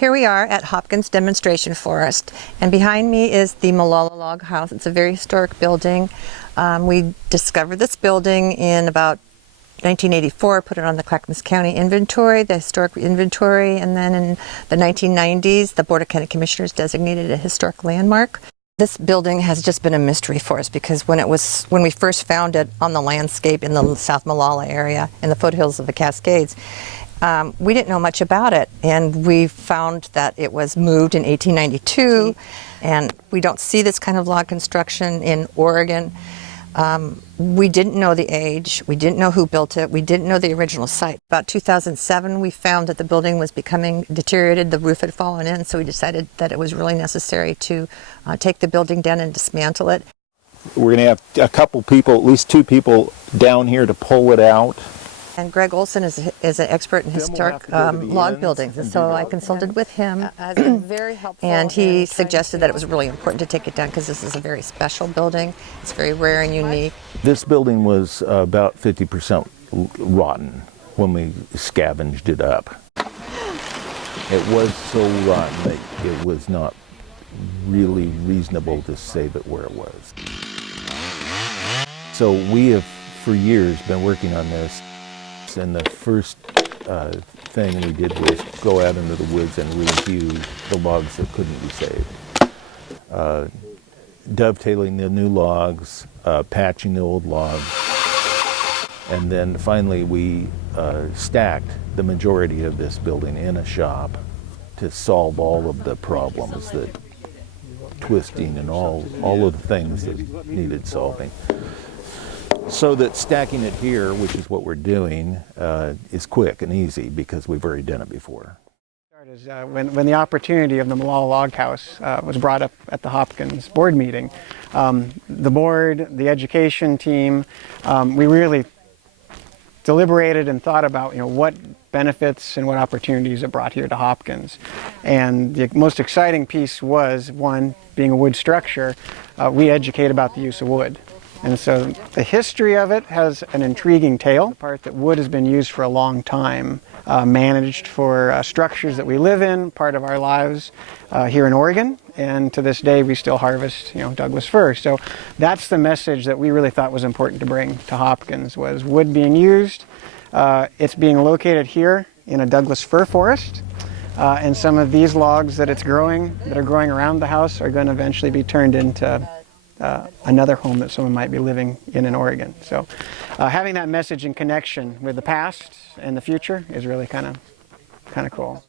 Here we are at Hopkins Demonstration Forest, and behind me is the Molalla log house. It's a very historic building. We discovered this building in about 1984, put it on the Clackamas County inventory, the historic inventory, and then in the 1990s, the Board of County Commissioners designated it a historic landmark. This building has just been a mystery for us because when we first found it on the landscape in the South Molalla area, in the foothills of the Cascades, we didn't know much about it, and we found that it was moved in 1892, and we don't see this kind of log construction in Oregon. We didn't know the age, we didn't know who built it, we didn't know the original site. About 2007, we found that the building was becoming deteriorated, the roof had fallen in, so we decided that it was really necessary to take the building down and dismantle it. We're going to have a couple people, at least two people down here to pull it out. And Greg Olson is an expert in historic log buildings, and so I consulted with him, very helpful, and he suggested that it was really important to take it down because this is a very special building. It's very rare and unique. This building was about 50% rotten when we scavenged it up. It was so rotten that it was not really reasonable to save it where it was. So we have for years been working on this. And the first thing we did was go out into the woods and rehew the logs that couldn't be saved. Dovetailing the new logs, patching the old logs, and then finally we stacked the majority of this building in a shop to solve all of the problems, that twisting and all of the things that needed solving. So that stacking it here, which is what we're doing, is quick and easy because we've already done it before. When the opportunity of the Molalla Log House was brought up at the Hopkins board meeting, the board, the education team, we really deliberated and thought about what benefits and what opportunities it brought here to Hopkins. And the most exciting piece was, one, being a wood structure, we educate about the use of wood. And so the history of it has an intriguing tale. The part that wood has been used for a long time, managed for structures that we live in, part of our lives here in Oregon, and to this day we still harvest Douglas fir. So that's the message that we really thought was important to bring to Hopkins, was wood being used. It's being located here in a Douglas fir forest, and some of these logs that are growing around the house are going to eventually be turned into another home that someone might be living in Oregon. So having that message in connection with the past and the future is really kind of cool.